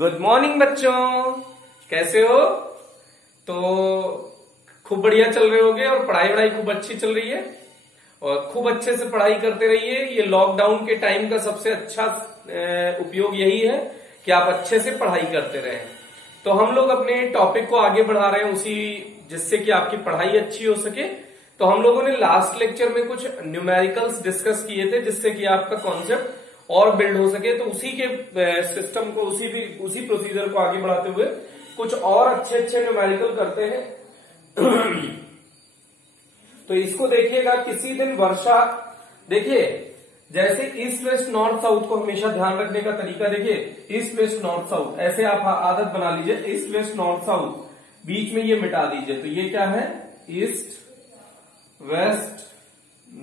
Good morning बच्चों, कैसे हो? तो खूब बढ़िया चल रहे होगे और पढ़ाई खूब अच्छी चल रही है और खूब अच्छे से पढ़ाई करते रहिए। ये लॉकडाउन के टाइम का सबसे अच्छा उपयोग यही है कि आप अच्छे से पढ़ाई करते रहें। तो हम लोग अपने टॉपिक को आगे बढ़ा रहे हैं उसी जिससे कि आपकी पढ़ाई अच्छी हो सके। तो हम लोगों ने लास्ट लेक्चर में कुछ न्यूमेरिकल्स डिस्कस किए थे जिससे कि आपका कॉन्सेप्ट और बिल्ड हो सके। तो उसी के सिस्टम को उसी प्रोसीजर को आगे बढ़ाते हुए कुछ और अच्छे न्यूमेरिकल करते हैं। तो इसको देखिएगा, किसी दिन वर्षा, देखिए जैसे ईस्ट वेस्ट नॉर्थ साउथ को हमेशा ध्यान रखने का तरीका देखिए, ईस्ट वेस्ट नॉर्थ साउथ ऐसे आप आदत बना लीजिए। ईस्ट वेस्ट नॉर्थ साउथ, बीच में ये मिटा दीजिए। तो ये क्या है? East west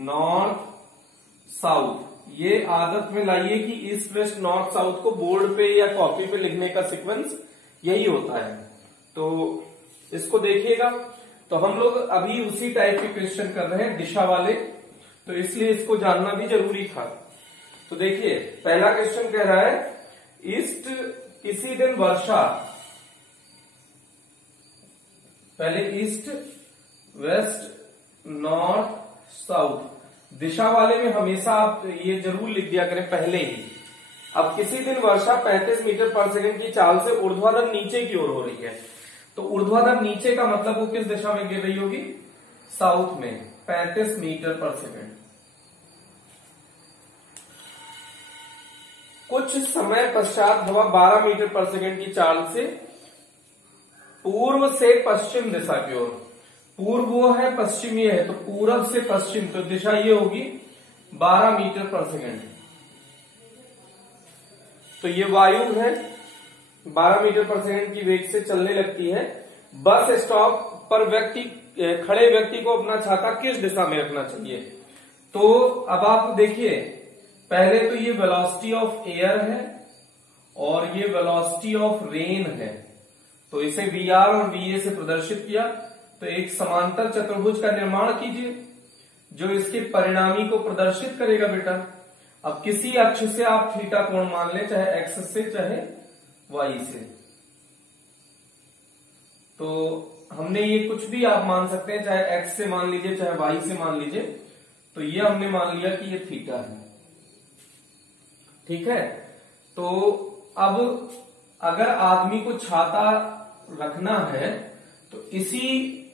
north south. ये आदत में लाइए कि ईस्ट वेस्ट नॉर्थ साउथ को बोर्ड पे या कॉपी पे लिखने का सीक्वेंस यही होता है। तो इसको देखिएगा। तो हम लोग अभी उसी टाइप के क्वेश्चन कर रहे हैं, दिशा वाले, तो इसलिए इसको जानना भी जरूरी था। तो देखिए पहला क्वेश्चन कह रहा है ईस्ट, किसी दिन वर्षा, पहले ईस्ट वेस्ट नॉर्थ साउथ, दिशा वाले में हमेशा आप ये जरूर लिख दिया करें पहले ही। अब किसी दिन वर्षा 35 मीटर पर सेकंड की चाल से ऊर्ध्वाधर नीचे की ओर हो रही है। तो ऊर्ध्वाधर नीचे का मतलब वो किस दिशा में गिर रही होगी? साउथ में, 35 मीटर पर सेकंड। कुछ समय पश्चात हवा 12 मीटर पर सेकंड की चाल से पूर्व से पश्चिम दिशा की ओर, पूर्व वो है, पश्चिम ये है, तो पूरब से पश्चिम, तो दिशा ये होगी 12 मीटर पर सेकंड। तो ये वायु है 12 मीटर पर सेकंड की वेग से चलने लगती है। बस स्टॉप पर खड़े व्यक्ति को अपना छाता किस दिशा में रखना चाहिए? तो अब आप देखिए, पहले तो ये वेलोसिटी ऑफ एयर है और ये वेलोसिटी ऑफ रेन है। तो इसे VR और VA से प्रदर्शित किया। तो एक समांतर चतुर्भुज का निर्माण कीजिए जो इसके परिणामी को प्रदर्शित करेगा बेटा। अब किसी अक्ष से आप थीटा कोण मान लें, चाहे X से चाहे Y से। तो हमने ये कुछ भी आप मान सकते हैं, चाहे X से मान लीजिए चाहे Y से मान लीजिए। तो ये हमने मान लिया कि ये थीटा है, ठीक है। तो अब अगर आदमी को छाता रखना है तो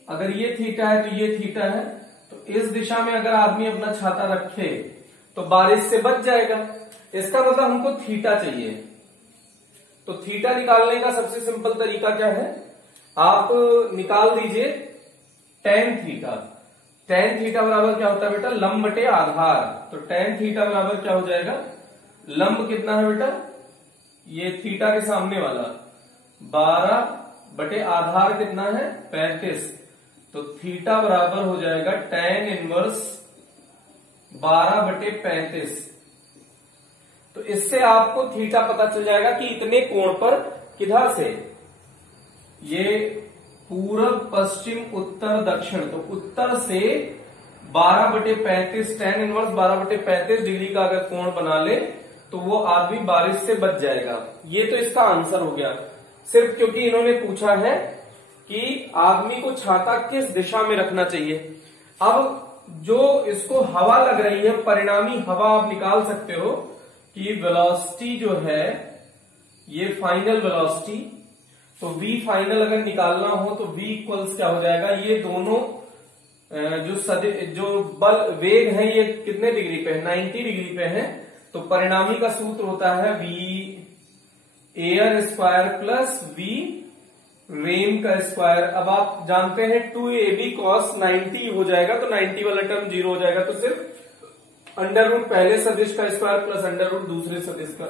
अगर ये थीटा है तो ये थीटा है, तो इस दिशा में अगर आदमी अपना छाता रखे तो बारिश से बच जाएगा। इसका मतलब हमको थीटा चाहिए। तो थीटा निकालने का सबसे सिंपल तरीका क्या है? आप निकाल दीजिए tan थीटा। tan थीटा बराबर क्या होता है बेटा? लंब बटे आधार। तो tan थीटा बराबर क्या हो जाएगा? लंब कितना है बेटा? ये थीटा के सामने वाला 12 बटे आधार कितना है? 35। तो थीटा बराबर हो जाएगा tan इनवर्स 12 बटे 35। तो इससे आपको थीटा पता चल जाएगा कि इतने कोण पर किधर से, ये पूरब पश्चिम उत्तर दक्षिण, तो उत्तर से 12 बटे 35, tan इनवर्स 12 बटे 35 डिग्री का अगर कोण बना ले तो वो आदमी बारिश से बच जाएगा। ये तो इसका आंसर हो गया, सिर्फ क्योंकि इन्होंने पूछा है कि आदमी को छाता किस दिशा में रखना चाहिए। अब जो इसको हवा लग रही है, परिणामी हवा आप निकाल सकते हो कि वेलोसिटी जो है ये फाइनल वेलोसिटी। तो V फाइनल अगर निकालना हो तो V इक्वल्स क्या हो जाएगा? ये दोनों जो बल वेग है ये कितने डिग्री पे है? 90 डिग्री पे है। तो परिणामी का सूत्र होता है V air square plus V rain का स्क्वायर। अब आप जानते हैं 2AB cos 90 हो जाएगा, तो 90 वाला टर्म 0 हो जाएगा। तो सिर्फ अंडर रूट पहले सदिश का स्क्वायर प्लस अंडर रूट दूसरे सदिश का,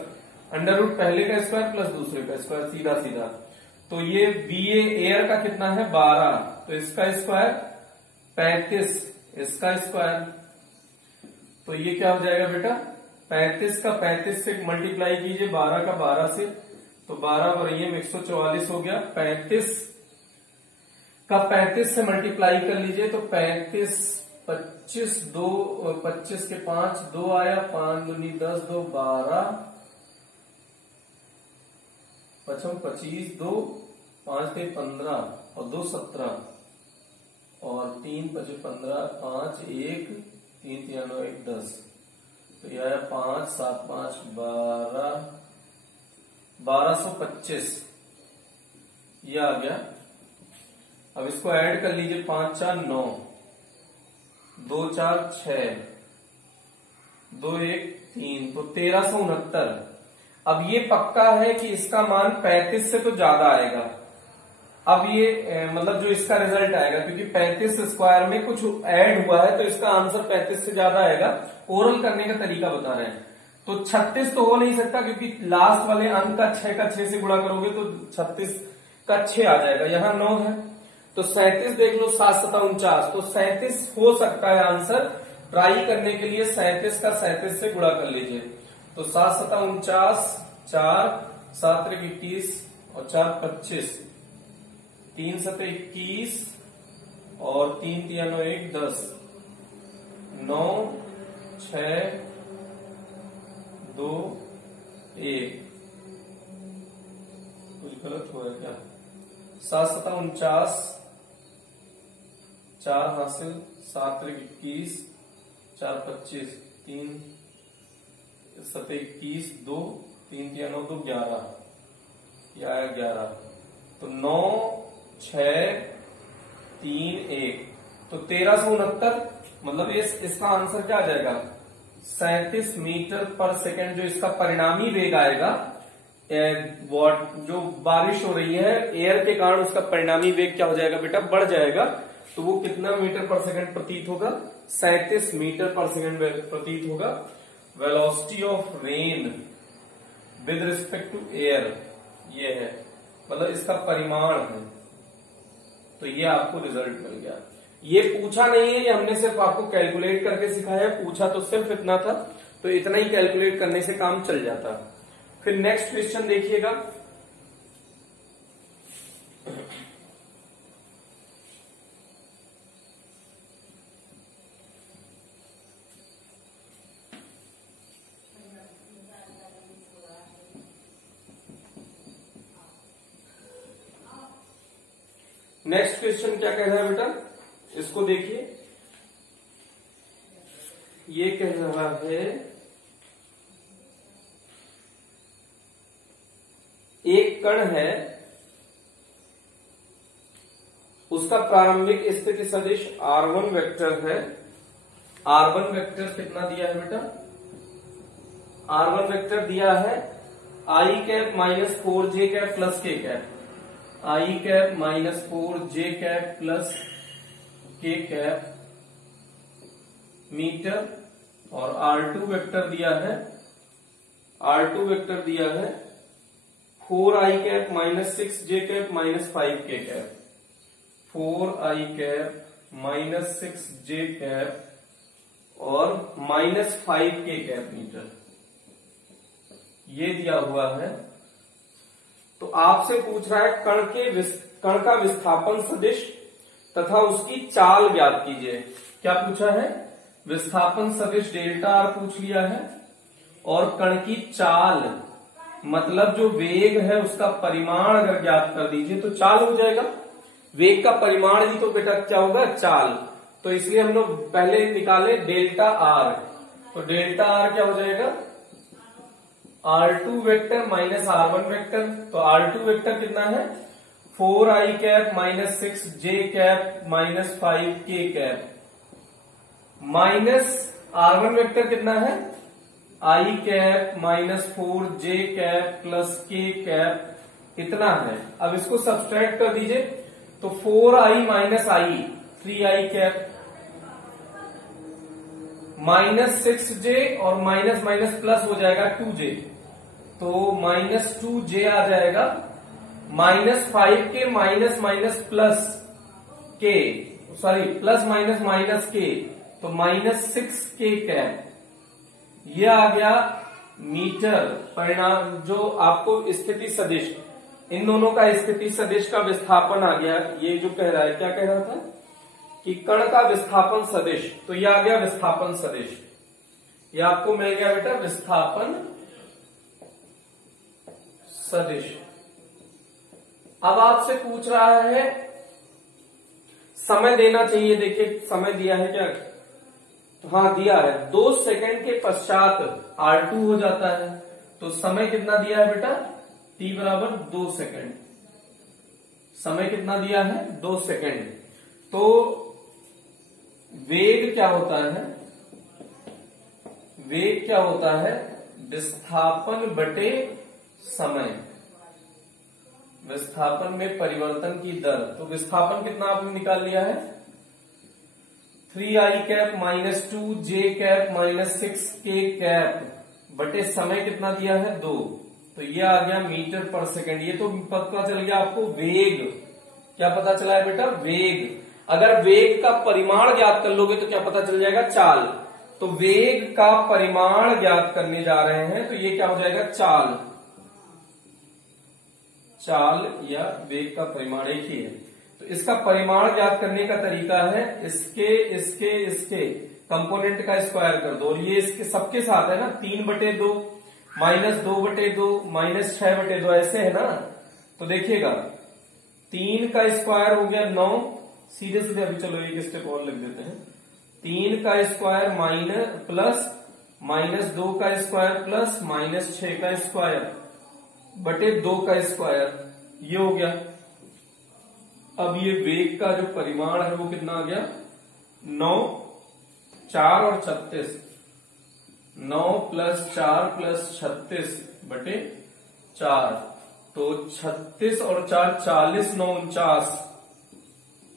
अंडर रूट पहले का स्क्वायर प्लस दूसरे का स्क्वायर, सीधा सीधा। तो ये VA एयर का कितना है? 12, तो इसका स्क्वायर 35, इसका स्क्वायर। तो ये क्या हो जाएगा बेटा? 35 का 35 से मल्टीप्लाई कीजिए, 12 का 12 से, तो 12 पर ये 144 हो गया। 35 का 35 से मल्टीप्लाई कर लीजिए, तो 35 25 2 25 के 5 2 आया, 5 दूनी 10 2 12, पचम 25, 2 5 के 15 और 2 17 और 3 5 15, 5 1 3 3 9 1 10। तो यह है 5 7 5 12 1225 ये आ गया। अब इसको ऐड कर लीजिए, 5 4 9, 2 4 6, 2 1 3, तो 1369। अब ये पक्का है कि इसका मान 35 से तो ज्यादा आएगा। अब ये मतलब जो इसका रिजल्ट आएगा, क्योंकि 35 स्क्वायर में कुछ ऐड हुआ है तो इसका आंसर 35 से ज्यादा आएगा। ओरल करने का तरीका बता रहे हैं। तो 36 तो हो नहीं सकता, क्योंकि लास्ट वाले अंक का 6 का 6 से गुणा करोगे तो 36 का 6 आ जाएगा। यहाँ 9 है तो 37 देख लो, 7 7 49, तो 37 हो सकता है आंसर। ट्राई करने के लिए 37 का 37 से गुणा कर लीजिए। तो 7 7 49, 4 7 3 21 और 4 25, 3 7 21 और 3 3 9 1 10, 9 6 2 1। कुछ गलत हुआ है क्या? 7 7 49, 4 हासिल, 7 3 21, 4 25, 3 7 21, 2 3 3 9 2 11, यह आया 11। तो 9 6 3 1, तो 1369। मतलब इसका आंसर क्या आ जाएगा? 37 मीटर पर सेकेंड जो इसका परिणामी वेग आएगा, जो बारिश हो रही है एयर के कारण, उसका परिणामी वेग क्या हो जाएगा बेटा? बढ़ जाएगा। तो वो कितना मीटर पर सेकंड प्रतीत होगा? 37 मीटर पर सेकंड प्रतीत होगा। Velocity of rain with respect to air ये है, मतलब इसका परिमाण है। तो ये आपको रिजल्ट मिल गया। ये पूछा नहीं है, ये हमने सिर्फ आपको कैलकुलेट करके सिखाया। पूछा तो सिर्फ इतना था, तो इतना ही कैलकुलेट करने से काम चल जाता। फिर नेक्स्ट क्वेश्चन देखिएगा। नेक्स्ट क्वेश्चन क्या कह रहा है बेटा? इसको देखिए। ये कह रहा है एक कण है, उसका प्रारंभिक स्थिति सदिश r1 वेक्टर है। r1 वेक्टर कितना दिया है बेटा? r1 वेक्टर दिया है i cap minus 4j cap plus k cap, i cap minus 4j cap plus k cap metre. और r2 वेक्टर दिया है, r2 वेक्टर दिया है 4i cap minus 6j cap minus 5k cap, 4i cap minus 6j cap और minus 5k cap metre, ये दिया हुआ है। तो आपसे पूछ रहा है कण का विस्थापन सदिश तथा उसकी चाल ज्ञात कीजिए। क्या पूछा है? विस्थापन सदिश डेल्टा आर पूछ लिया है, और कण की चाल मतलब जो वेग है उसका परिमाण अगर ज्ञात कर दीजिए तो चाल हो जाएगा। वेग का परिमाण ही तो बेटा क्या होगा? चाल। तो इसलिए हम लोग पहले निकाले डेल्टा आर। तो डेल्टा आर क्या हो जाएगा? r2 vector minus r1 vector. तो r2 वेक्टर कितना है? 4i cap minus 6j cap minus 5k cap, minus r1 vector कितना है? i cap minus 4j cap plus k cap इतना है। अब इसको सब्सट्रैक्ट कर दीजिए, तो 4i minus i 3i cap minus 6j और माइनस माइनस प्लस हो जाएगा 2j, तो माइनस 2j आ जाएगा, minus 5k minus minus plus k, sorry plus minus minus k, तो माइनस 6k कैप। यह आ गया मीटर। परिणाम जो आपको स्थिति सदिश, इन दोनों का स्थिति सदिश का विस्थापन आ गया। ये जो कह रहा है, क्या कह रहा था कि कण का विस्थापन सदिश, तो यह आ गया विस्थापन सदिश। यह आपको मिल गया बेटा विस्थापन सदिश। अब आपसे पूछ रहा है समय देना चाहिए। देखिए समय दिया है क्या? तो हाँ दिया है, 2 सेकंड के पश्चात R2 हो जाता है। तो समय कितना दिया है बेटा? t बराबर 2 सेकंड। समय कितना दिया है? 2 सेकंड। तो वेग क्या होता है? वेग क्या होता है? विस्थापन बटे समय, विस्थापन में परिवर्तन की दर। तो विस्थापन कितना आपने निकाल लिया है? 3i cap minus 2j cap minus 6k cap बटे समय कितना दिया है? 2। तो ये आ गया मीटर पर सेकंड। ये तो पता चल गया आपको वेग। क्या पता चला है बेटा? वेग। अगर वेग का परिमाण ज्ञात कर लोगे तो क्या पता चल जाएगा? चाल। तो वेग का परिमाण ज्ञात करने जा रहे हैं, तो ये क्या हो जाएगा? चाल। चाल या वेग का परिमाण एक ही है। तो इसका परिमाण ज्ञात करने का तरीका है इसके कंपोनेंट का स्क्वायर कर दो। और ये इसके सबके साथ है ना, 3/2 माइनस 2/2 माइनस 6/2 ऐसे है ना। तो देखिएगा 3 का स्क्वायर हो गया 9। सीधे सीधे अभी चलो एक स्टेप और लिख देते हैं। 3 का स्क्वायर माइनस 2 का स्क्वायर प्लस माइनस 6 का स्क्वायर बटे 2 का स्क्वायर, ये हो गया। अब ये वेग का जो परिमाण है वो कितना आ गया? 9, 4 और 36। 9 प्लस 4 प्लस 36 बटे 4। तो 36 और 4 40, 9 49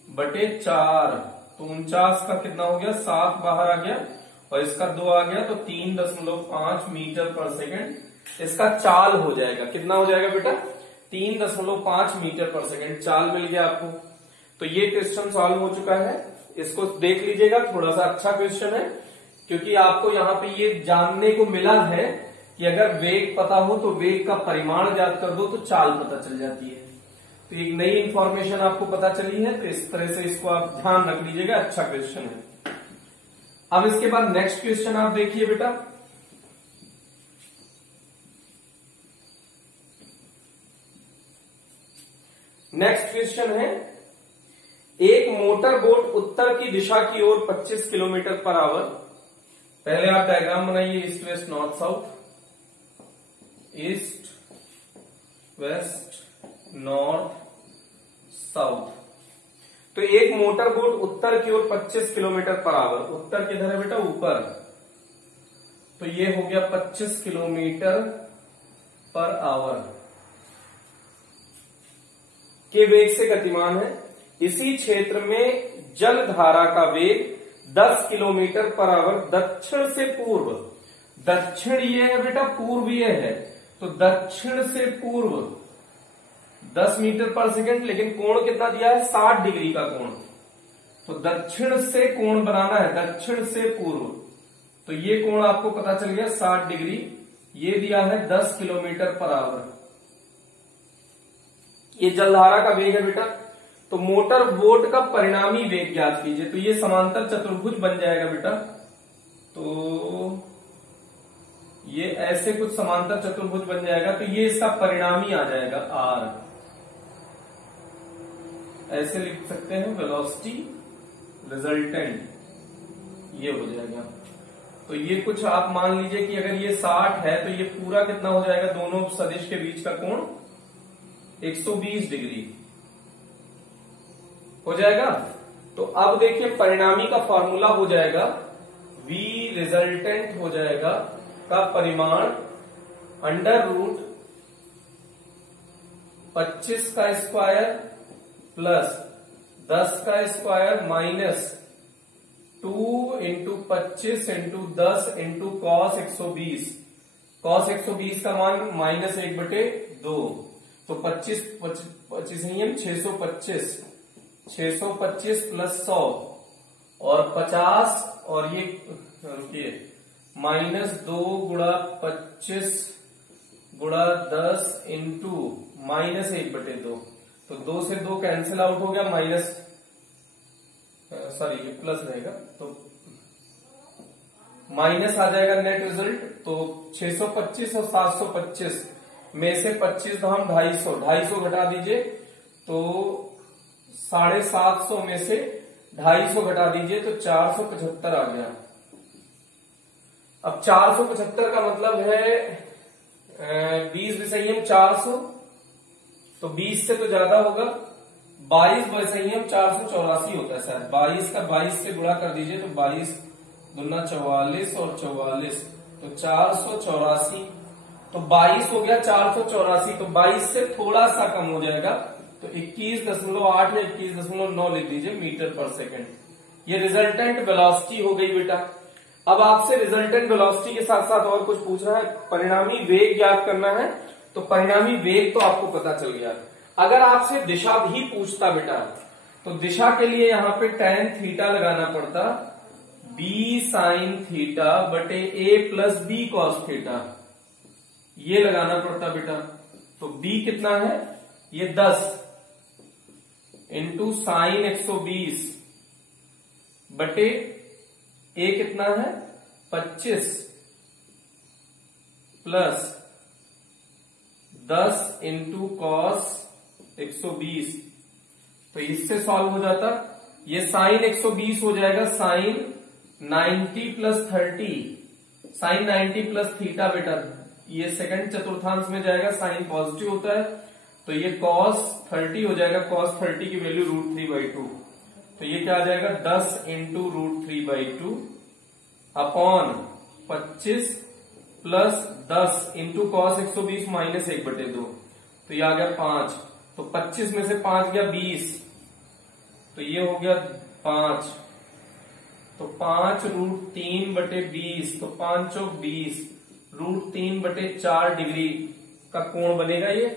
बटे 4। तो 49 का कितना हो गया? 7 बाहर आ गया और इसका 2 आ गया। तो 3.5 मीटर पर सेकंड इसका चाल हो जाएगा। कितना हो जाएगा बेटा? 3.5 मीटर पर सेकंड चाल मिल गया आपको। तो ये क्वेश्चन सॉल्व हो चुका है। इसको देख लीजिएगा, थोड़ा सा अच्छा क्वेश्चन है, क्योंकि आपको यहाँ पे ये जानने को मिला है कि अगर वेग पता हो तो वेग का परिमाण ज्ञात कर दो तो चाल पता चल जाती है। तो एक नई इंफॉर्मेशन आपको पता चली है, तो इस तरह से इसको आप ध्यान रख लीजिएगा। अच्छा क्वेश्चन है। अब इसके बाद नेक्स्ट क्वेश्चन आप देखिए बेटा। नेक्स्ट क्वेश्चन है, एक मोटर बोट उत्तर की दिशा की ओर 25 किलोमीटर पर आवर। पहले आप डायग्राम बनाइए, east west north south, east west north south. तो एक मोटर बोट उत्तर की ओर 25 किलोमीटर पर आवर, उत्तर किधर है बेटा? ऊपर। तो ये हो गया 25 किलोमीटर पर आवर के वेग से गतिमान है। इसी क्षेत्र में जल धारा का वेग 10 किलोमीटर पर आवर दक्षिण से पूर्व, दक्षिण ये है बेटा, पूर्व ये है, तो दक्षिण से पूर्व 10 मीटर पर सेकंड। लेकिन कोण कितना दिया है? 60 डिग्री का कोण। तो दक्षिण से कोण बनाना है, दक्षिण से पूर्व। तो ये कोण आपको पता चल गया 60 डिग्री। ये दिया है 10 किलोमीटर पर आवर। ये जलधारा का वेग है बेटा। तो मोटर बोट का परिणामी वेग ज्ञात कीजिए। तो ये समांतर चतुर्भुज बन जाएगा बेटा। तो ये ऐसे कुछ समांतर चतुर्भुज बन जाएगा। तो ये इसका परिणामी आ जाएगा आर। ऐसे लिख सकते हैं, वेलोसिटी रिजल्टेंट ये हो जाएगा। तो ये कुछ आप मान लीजिए कि अगर ये 60 है तो ये पूरा कितना हो जाएगा? दोनों सदिश के बीच का कोण 120 डिग्री हो जाएगा। तो अब देखिए परिणामी का फॉर्मूला हो जाएगा V रिजल्टेंट हो जाएगा का परिमाण अंडर रूट 25 का स्क्वायर प्लस 10 का square minus 2 into 25 into 10 into cos 120। Cos 120 का मान -1/2। तो 25 नहीं है, 625 प्लस 100 और 50 और ये रुकिए -2 गुणा 25 गुणा 10 इंटू -1/2। तो 2 से 2 कैंसिल आउट हो गया, ये प्लस रहेगा तो माइनस आ जाएगा नेट रिजल्ट। तो 625 और 725 में से 25 धाम 250 घटा दीजिए तो 750 में से 250 घटा दीजिए तो 475 आ गया। अब 475 का मतलब है 20 विषयियम 400, तो 20 से तो ज्यादा होगा। 22 विषयियम 484 होता है सर। 22 का 22 से गुणा कर दीजिए तो 22 दूना 44 और 44 तो 484, तो 22 हो गया 484, तो 22 से थोड़ा सा कम हो जाएगा तो 21.8 या 21.9 लिख दीजिए मीटर पर सेकंड। ये रिजल्टेंट वेलोसिटी हो गई बेटा। अब आपसे रिजल्टेंट वेलोसिटी के साथ साथ और कुछ पूछ रहा है, परिणामी वेग ज्ञात करना है। तो परिणामी वेग तो आपको पता चल गया। अगर आपसे दिशा भी पूछता बेटा तो दिशा के लिए यहां पे tan थीटा लगाना पड़ता, b sin थीटा बटे a plus b cos theta, ये लगाना पड़ता बेटा। तो b कितना है, ये 10 इंटू साइन 120 बटे a कितना है 25 प्लस 10 इंटू कॉस 120, तो इससे सॉल्व हो जाता। ये साइन 120 हो जाएगा sine 90 plus 30, sine 90 plus theta बेटा, ये सेकंड चतुर्थांश में जाएगा, साइन पॉजिटिव होता है, तो ये cos 30 हो जाएगा। cos 30 की वैल्यू √3/2, तो ये क्या आ जाएगा 10 into √3/2 upon 25 plus 10 into cos 120 minus 1/2, तो ये आ गया 5। तो 25 में से 5 गया 20, तो ये हो गया 5, तो 5 √3/20, तो 5 चौक 20, √3/4 डिग्री का कोण बनेगा। ये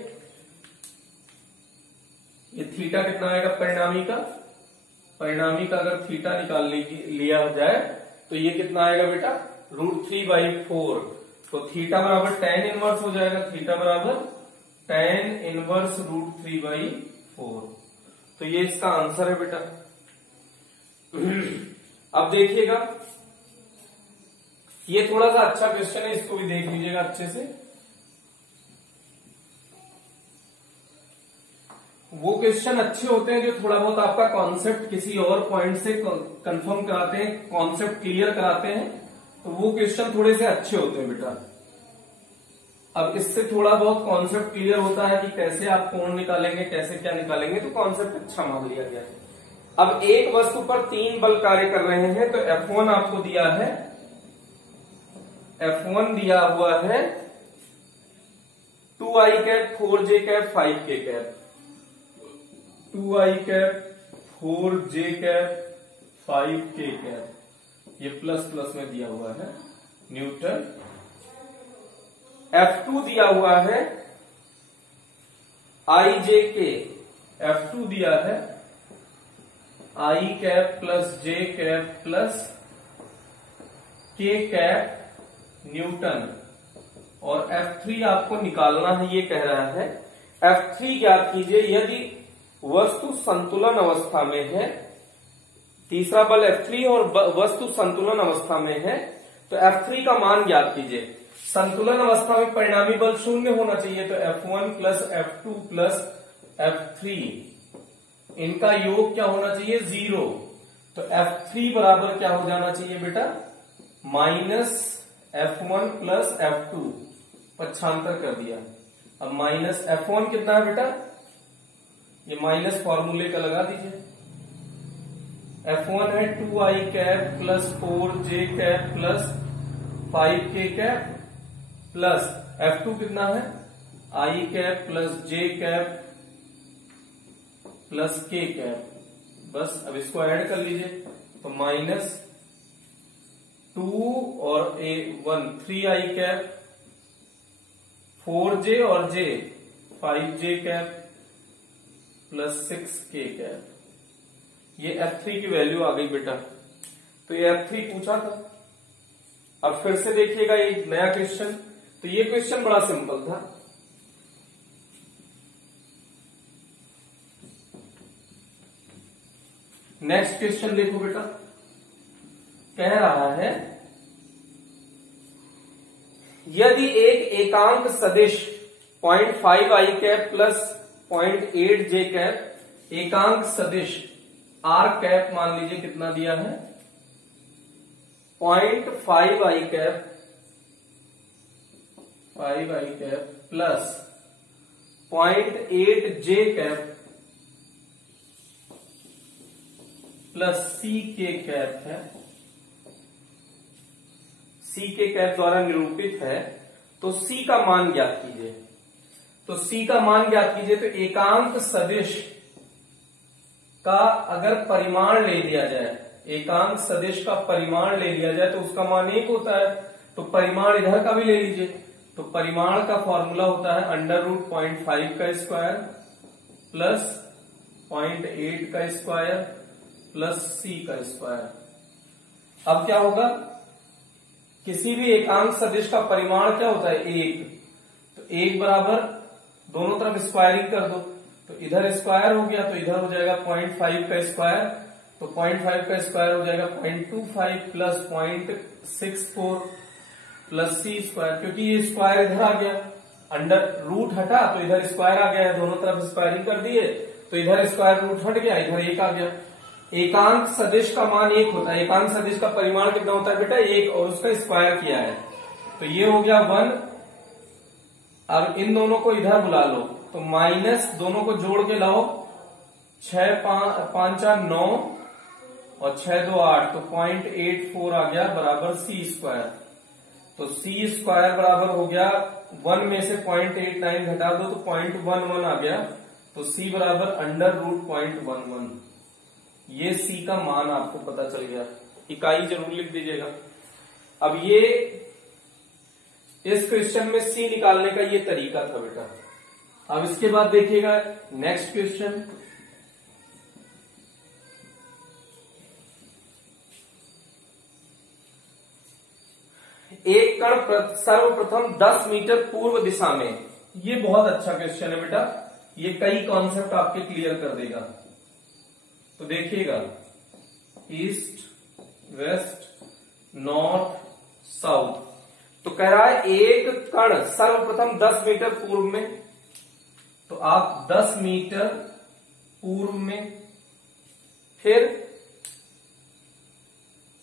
थीटा कितना आएगा परिणामी का, परिणामी का अगर थीटा निकाल लिया जाए तो ये कितना आएगा बेटा √3/4, तो थीटा बराबर tan इनवर्स हो जाएगा, थीटा बराबर tan इनवर्स √3/4, तो ये इसका आंसर है बेटा। अब देखिएगा ये थोड़ा सा अच्छा क्वेश्चन है, इसको भी देख लीजिएगा अच्छे से। वो क्वेश्चन अच्छे होते हैं जो थोड़ा बहुत आपका कॉन्सेप्ट किसी और पॉइंट से कंफर्म कराते हैं, कॉन्सेप्ट क्लियर कराते हैं, तो वो क्वेश्चन थोड़े से अच्छे होते हैं बेटा। अब इससे थोड़ा बहुत कॉन्सेप्ट क्लियर होता है कि कैसे आप कोण निकालेंगे, कैसे क्या निकालेंगे, तो कॉन्सेप्ट अच्छा मान लिया गया है। अब एक वस्तु पर 3 बल कार्य कर रहे हैं, तो F1 आपको दिया है, F1 दिया हुआ है 2i cap 4j cap 5k cap, 2i cap 4j cap 5k cap, ये प्लस प्लस में दिया हुआ है न्यूटन। F2 दिया हुआ है ijk, F2 दिया है i cap plus j cap plus k cap Newton, और F3 आपको निकालना है, ये कह रहा है। F3 ज्ञात कीजिए यदि वस्तु संतुलन अवस्था में है, तीसरा बल F3 और वस्तु संतुलन अवस्था में है, तो F3 का मान ज्ञात कीजिए। संतुलन अवस्था में परिणामी बल 0 होना चाहिए, तो F1 plus F2 plus F3 इनका योग क्या होना चाहिए 0, तो F3 बराबर क्या हो जाना चाहिए बेटा माइनस F1 प्लस F2, पक्षांतर कर दिया। अब माइनस F1 कितना है बेटा, ये माइनस फॉर्मूले का लगा दीजिए। F1 है 2i cap plus 4j cap plus 5k cap plus F2 कितना है i cap plus j cap plus k cap, बस अब इसको ऐड कर लीजिए, तो माइनस 2 और 1 3i कैप 4j और j 5j cap plus 6k cap, ये F3 की वैल्यू आ गई बेटा। तो ये F3 पूछा था। अब फिर से देखिएगा एक नया क्वेश्चन, तो ये क्वेश्चन बड़ा सिंपल था। नेक्स्ट क्वेश्चन देखो बेटा, कह रहा है यदि एक एकांक सदिश 0.5i कैप प्लस 0.8 जे कैप एकांक सदिश आर कैप मान लीजिए कितना दिया है 0.5 आई कैप प्लस 0.8 जे कैप प्लस सी के कैप है, सी के कैप द्वारा निरूपित है। तो सी का मान ज्ञात कीजिए। तो सी का मान ज्ञात कीजिए तो एकांक सदिश का अगर परिमाण ले लिया जाए, एकांक सदिश का परिमाण ले लिया जाए तो उसका मान 1 होता है। तो परिमाण इधर का भी ले लीजिए। तो परिमाण का फॉर्मूला होता है √0.5 का स्क्वायर प्लस 0.8 का स्क्वायर प्लस सी का स्क्वायर। अब क्या होगा, किसी भी एकांक सदिश का परिमाण क्या होता है 1। तो 1 बराबर दोनों तरफ स्क्वायरिंग कर दो। तो इधर स्क्वायर हो गया तो इधर हो जाएगा 0.5 का स्क्वायर। तो 0.5 का स्क्वायर हो जाएगा 0.25 प्लस 0.64 प्लस सी स्क्वायर, क्योंकि ये स्क्वायर इधर आ गया, अंडर रूट हटा तो इधर स्क्वायर आ गया है, दोनों तरफ स्क्वायरिंग कर दिए तो इधर स्क्वायर रूट हट गया, इधर 1 आ गया। एकांक सदिश का मान 1 होता है। एकांक सदिश का परिमाण कितना होता है बेटा 1 और उसका स्क्वायर किया है। तो ये हो गया 1। अब इन दोनों को इधर बुला लो तो माइनस दोनों को जोड़ के लाओ, 6 5 9 और 6 2 8 तो 0.84 आ गया बराबर सी स्क्वायर। तो सी स्क्वायर बराबर हो गया 1 में से 0.89 घटा दो तो 0.11 आ गया। तो सी बराबर √0.11। ये सी का मान आपको पता चल गया। इकाई जरूर लिख दीजिएगा। अब ये इस क्वेश्चन में सी निकालने का ये तरीका था बेटा। अब इसके बाद देखिएगा नेक्स्ट क्वेश्चन। एक कण सर्वप्रथम 10 मीटर पूर्व दिशा में, ये बहुत अच्छा क्वेश्चन है बेटा, ये कई कॉन्सेप्ट आपके क्लियर कर देगा। तो देखिएगा ईस्ट वेस्ट नॉर्थ साउथ, तो कह रहा है एक कण सर्वप्रथम 10 मीटर पूर्व में, तो आप 10 मीटर पूर्व में, फिर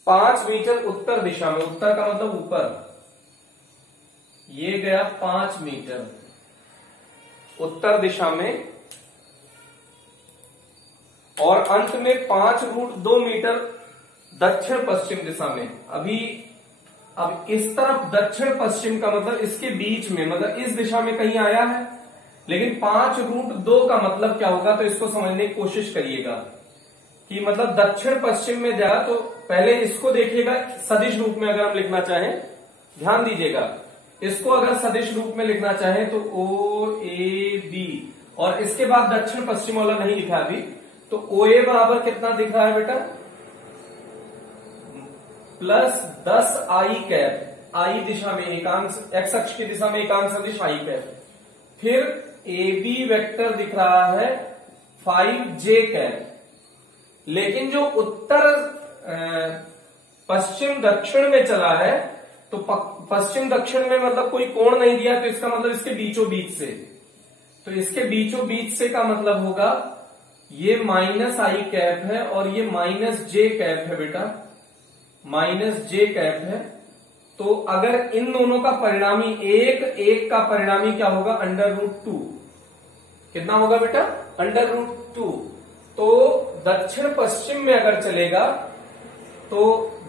5 मीटर उत्तर दिशा में, उत्तर का मतलब ऊपर, ये गया 5 मीटर उत्तर दिशा में, और अंत में 5√2 मीटर दक्षिण पश्चिम दिशा में। अब इस तरफ दक्षिण पश्चिम का मतलब इसके बीच में, मतलब इस दिशा में कहीं आया है, लेकिन 5√2 का मतलब क्या होगा, तो इसको समझने की कोशिश करिएगा कि मतलब दक्षिण पश्चिम में जाए। तो पहले इसको देखिएगा सदिश रूप में, अगर हम लिखना चाहें, ध्यान दीजिएगा, इसको अगर सदिश रूप में लिखना चाहें तो OAB, और इसके बाद दक्षिण पश्चिम वाला नहीं लिखा अभी, तो OA बराबर कितना दिख रहा है बेटा प्लस 10 आई कैप, आई दिशा में एकांक, एक्स अक्ष की दिशा में एकांक सदिश आई कैप, फिर AB वेक्टर दिख रहा है 5J कैप। लेकिन जो उत्तर पश्चिम दक्षिण में चला है, तो पश्चिम दक्षिण में मतलब कोई कोण नहीं दिया, तो इसका मतलब इसके बीचों बीच से, तो इसके बीचों बीच से का मतलब होगा ये माइनस आई कैप है और ये माइनस जे कैप है बेटा, माइनस जे कैप है। तो अगर इन दोनों का परिणामी एक का परिणामी क्या होगा √2, कितना होगा बेटा √2। तो दक्षिण पश्चिम में अगर चलेगा तो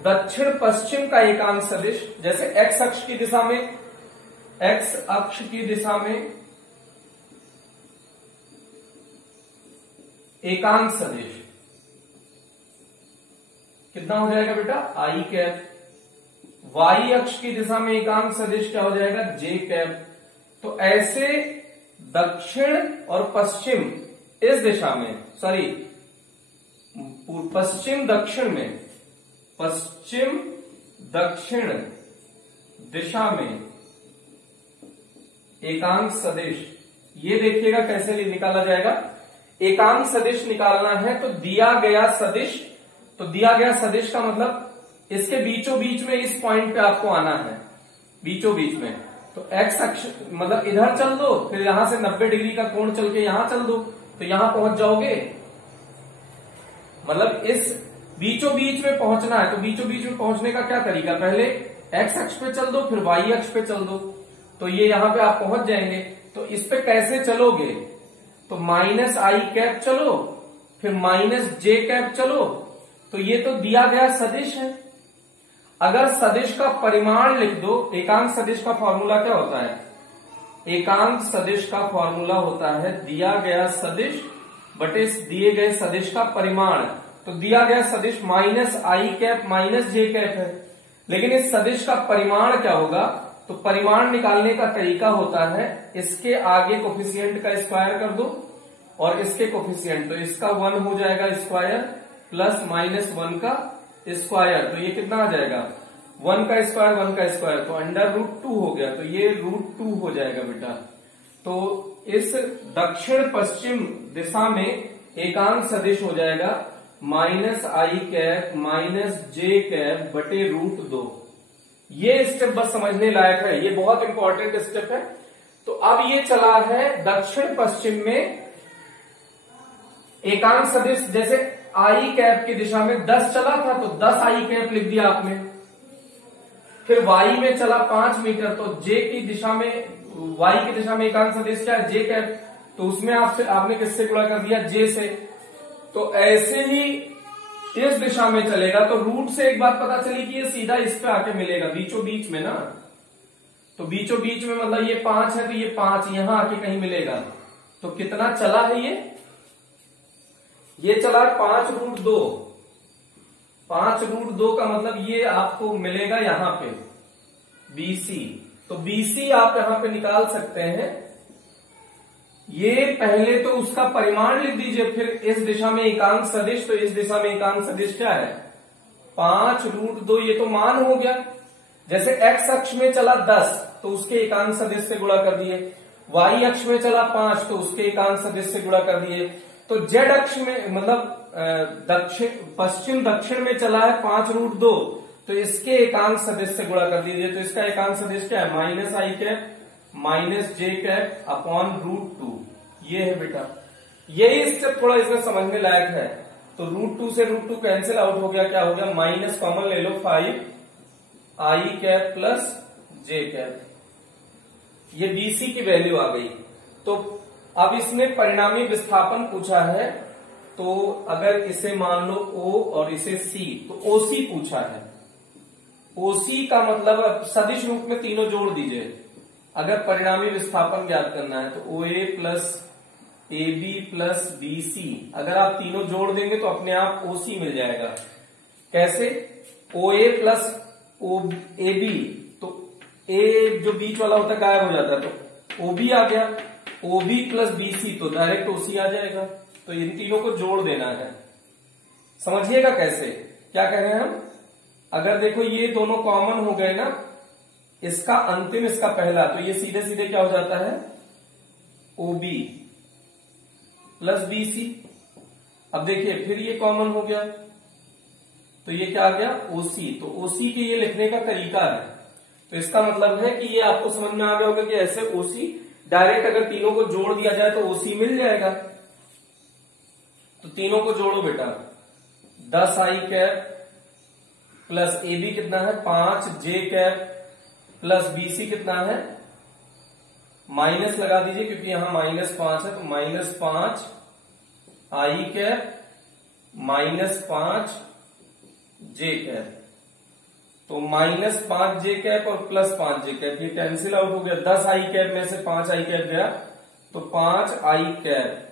दक्षिण पश्चिम का एकांक सदिश, जैसे एक्स अक्ष की दिशा में, एक्स अक्ष की दिशा में एकांक सदिश कितना हो जाएगा बेटा आई कैप। वाई अक्ष की दिशा में एकांक सदिश क्या हो जाएगा जे कैप। तो ऐसे दक्षिण और पश्चिम इस दिशा में, सॉरी पश्चिम दक्षिण में, पश्चिम दक्षिण दिशा में एकांक सदिश, ये देखिएगा कैसे निकाला जाएगा। एकांक सदिश निकालना है तो दिया गया सदिश, तो दिया गया सदिश का मतलब इसके बीचों बीच में इस पॉइंट पे आपको आना है, बीचों बीच में। तो एक्स अक्ष मतलब इधर चल दो, फिर यहां से 90 डिग्री का कोण चल के यहां चल दो, तो यहां पहुंच जाओगे। मतलब इस बीचों बीच में पहुंचना है, तो बीचों बीच में पहुंचने का क्या तरीका, पहले एक्स अक्ष पे चल दो, फिर वाई अक्ष पे चल दो, तो ये यहां पे आप पहुंच जाएंगे। तो इस पे कैसे चलोगे, तो माइनस आई कैप चलो, फिर माइनस जे कैप चलो, तो ये तो दिया गया सदिश है। अगर सदिश का परिमाण लिख दो, एकांक सदिश का फॉर्मूला क्या होता है, एकांक सदिश का फॉर्मूला होता है दिया गया सदिश बटे दिए गए सदिश का परिमाण। तो दिया गया सदिश माइनस आई कैप माइनस जे कैप है, लेकिन इस सदिश का परिमाण क्या होगा, तो परिमाण निकालने का तरीका होता है इसके आगे कोफिशिएंट का स्क्वायर कर दो और इसके कोफिशिएंट, तो इसका 1 हो जाएगा स्क्वायर प्लस माइनस 1 का स्क्वायर, तो ये कितना आ जाएगा 1 का स्क्वायर 1 का स्क्वायर, तो √2 हो गया, तो ये √2 हो जाएगा बेटा। तो इस दक्षिण पश्चिम दिशा में एकांक सदिश हो जाएगा माइनस आई कैप माइनस जे कैप बटे √2। ये स्टेप बस समझने लायक है, ये बहुत इंपॉर्टेंट स्टेप है। तो अब ये चला है दक्षिण पश्चिम में एकांक सदिश, जैसे आई कैप की दिशा में 10 चला था तो 10 आई कैप लिख दिया आपने, फिर वाई में चला 5 मीटर, तो जे की दिशा में वाई की दिशा में एकांक सदिश क्या है जे कैप, तो उसमें आपने किससे गुणा कर दिया जे से। तो ऐसे ही इस दिशा में चलेगा, तो रूट से एक बात पता चली कि ये सीधा इस पे आके मिलेगा बीचों बीच में ना, तो बीचों बीच में मतलब ये 5 है तो ये 5 यहां आके कहीं मिलेगा। तो कितना चला है ये चला 5√2, 5√2 का मतलब ये आपको मिलेगा यहां पे BC, तो BC आप यहां पे निकाल सकते हैं। ये पहले तो उसका परिमाण लिख दीजिए, फिर इस दिशा में एकांक सदिश, तो इस दिशा में एकांक सदिश क्या है 5√2, ये तो मान हो गया। जैसे x अक्ष में चला 10 तो उसके एकांक सदिश से गुणा कर दिए, y अक्ष में चला 5 तो उसके एकांक सदिश से गुणा कर दिए, तो z अक्ष में मतलब पश्चिम दक्षिण में चला है 5√2 तो इसके एकांक सदिश से गुणा कर दीजिए, तो इसका एकांक सदिश क्या है माइनस आई कैप माइनस जे कैप अपॉन √2, ये है बेटा। यही स्टेप थोड़ा इसमें समझने लायक है। तो √2 से √2 कैंसिल आउट हो गया, क्या हो गया माइनस कॉमन ले लो 5 आई कैप प्लस जे कैप, ये BC की वैल्यू आ गई। तो अब इसने परिणामी विस्थापन पूछा है, तो अगर इसे मान लो O और इसे C, तो OC पूछा है। OC का मतलब अब सदिश रूप में तीनों जोड़ दीजिए, अगर परिणामी विस्थापन ज्ञात करना है तो OA plus AB plus BC, अगर आप तीनों जोड़ देंगे तो अपने आप OC मिल जाएगा। कैसे, OA प्लस AB, तो A जो बीच वाला होता है गायब हो जाता है, तो OB आ गया, OB प्लस BC तो डायरेक्ट OC आ जाएगा। तो इन तीनों को जोड़ देना है, समझिएगा कैसे, क्या कह रहे हैं हम। अगर देखो ये दोनों कॉमन हो गए ना, इसका अंतिम इसका पहला, तो ये सीधे सीधे क्या हो जाता है OB प्लस BC। अब देखिए फिर ये कॉमन हो गया, तो ये क्या आ गया OC, तो OC के ये लिखने का तरीका है। तो इसका मतलब है कि ये आपको समझ में आ गया होगा कि ऐसे OC डायरेक्ट अगर तीनों को जोड़ दिया जाए तो OC मिल जाएगा। तो तीनों को जोड़ो बेटा, 10 आई कैप प्लस AB कितना है 5 जे कैप प्लस BC कितना है, माइनस लगा दीजिए क्योंकि यहां -5 है, तो -5 आई कैप -5 जे कैप, तो -5 जे कैप और +5 जे कैप, ये कैंसिल आउट हो गया। 10 आई कैप में से 5 आई कैप गया, तो 5 आई कैप।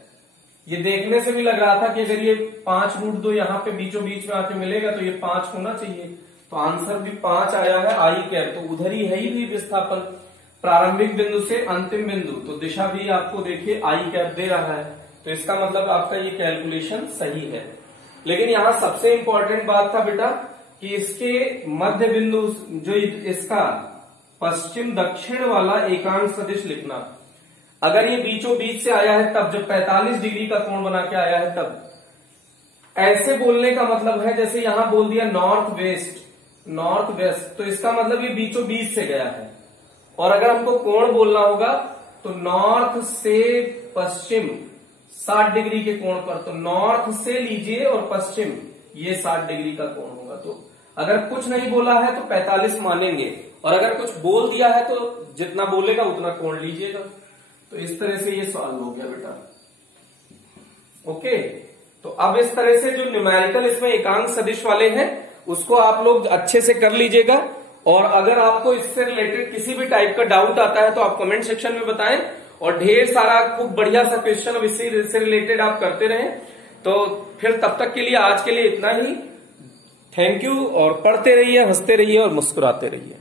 ये देखने से भी लग रहा था कि अगर ये 5√2 यहाँ पे बीचों बीच में आके मिलेगा तो ये 5 होना चाहिए, तो आंसर भी 5 आया है आई कैप। तो उधर ही है ही भी विस्थापन, प्रारंभिक बिंदु से अंतिम बिंदु, तो दिशा भी आपको देखिए आई कैप दे रहा है, तो इसका मतलब आपका ये कैलकुलेशन सही है। लेकिन यहाँ सबसे इंपॉर्टेंट बात था बेटा कि इसके मध्य बिंदु जो इसका पश्चिम दक्षिण वाला एकांक सदिश लिखना। अगर ये बीचों बीच से आया है तब, जब 45 डिग्री का कोण बना के आया है तब, ऐसे बोलने का मतलब है जैसे यहां बोल दिया नॉर्थ वेस्ट, तो इसका मतलब ये बीचों बीच से गया है, और अगर हमको कोण बोलना होगा तो नॉर्थ से पश्चिम 60 डिग्री के कोण पर, तो नॉर्थ से लीजिए और पश्चिम ये 60 डिग्री का कोण होगा। तो अगर कुछ नहीं बोला है तो 45 मानेंगे, और अगर कुछ बोल दिया है तो जितना बोलेगा उतना कोण लीजिएगा। तो इस तरह से ये सॉल्व हो गया बेटा। ओके, तो अब इस तरह से जो न्यूमेरिकल इसमें एकांक सदिश वाले हैं उसको आप लोग अच्छे से कर लीजिएगा। और अगर आपको इससे रिलेटेड किसी भी टाइप का डाउट आता है तो आप कमेंट सेक्शन में बताएं, और ढेर सारा खूब बढ़िया सा क्वेश्चन अब इससे रिलेटेड आप करते रहें। तो फिर तब तक के लिए आज के लिए इतना ही। थैंक यू, और पढ़ते रहिए, हंसते रहिए और मुस्कुराते रहिए।